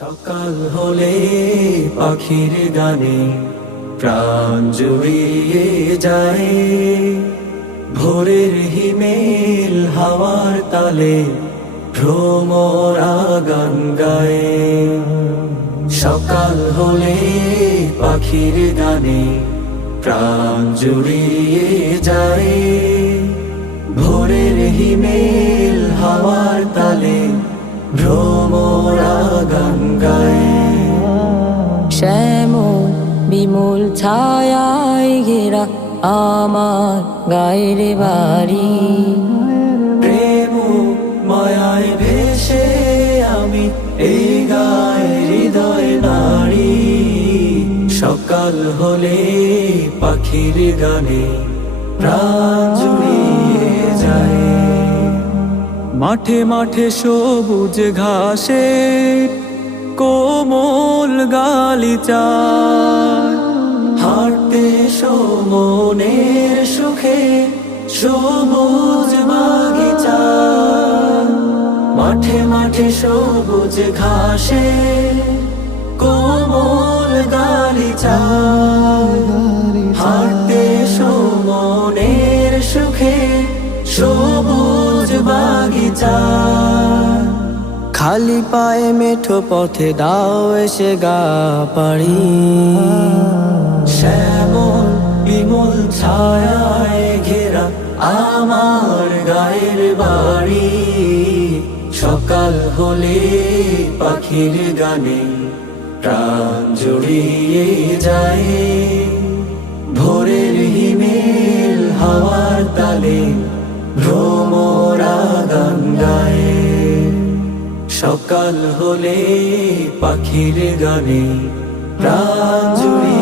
সকাল হলে পাখির গানে প্রাণ জুড়িয়ে যায়। ভোরের হিমেল হাওয়ার তালে ভ্রমরা গান গায়। সকাল হলে পাখির গানে প্রাণ জুড়িয়ে যায়। ভোরের হিমেল ভ্রমরা গান গায় শ্যামল বিমূল ছায়ায় ঘেরা আমার গায়ের বাড়ি। প্রেম মায়ায় ভেসে আমি এই গায়ে হৃদয় নারী সকাল হলে পাখির গানে প্রাণ জুড়িয়ে মাঠে মাঠে সবুজ ঘাসে কোমল গালিচা হাঁটতে সমনের সুখে সবুজ বাগিচা। মাঠে মাঠে সবুজ ঘাসে কোমল গালিচা হাঁটতে বাগিচা। খালি পায়ে মেঠো পথে দাও এসে গা পাড়ি। শ্যামল, বিমল ছায়ায় ঘেরা আমার গায়ের বাড়ি। সকাল হলে পাখির গানে প্রাণ জুড়িয়ে যায়। ভোরের হিমেল হাওয়ার তালে ভ্রমরা সকাল হলে পাখির গানে প্রাণ জুড়িয়ে